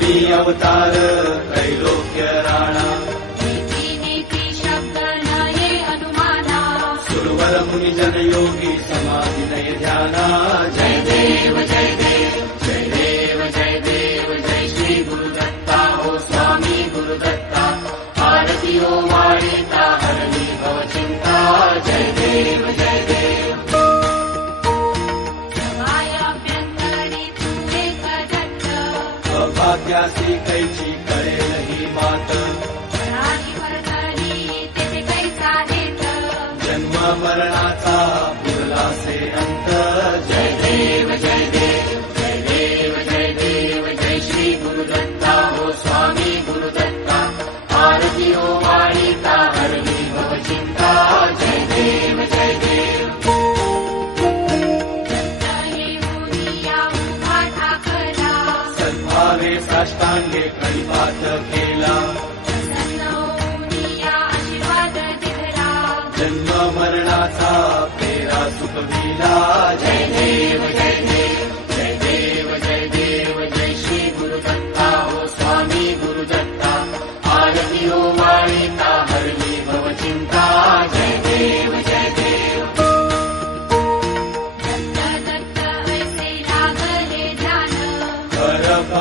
अवतार त्रैलोक्य राणा नीति नीति शब्द नये अनुमाना। सुरवर मुनि जन योगी समाधि नय ध्याना। जय देव जय देव अभाग्यासी कैची करेल ही मात. जन्म मरणाचा पुरलासे साष्टांगे कळीपात केला जन्म मरणाचा पेरा सुखविला। जय देव जय देव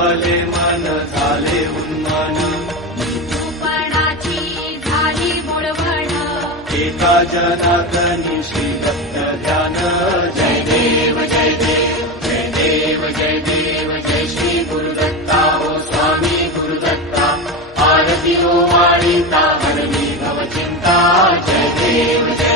फले मन झाले उन्मान झाली मुळवण एका जनातनी श्री दत्त ध्यान. जय देव जय देव जय देव जय देव जय श्री गुरुदत्ता. हो स्वामी गुरुदत्ता आरती वाणिता हरणी भव चिंता. जय देव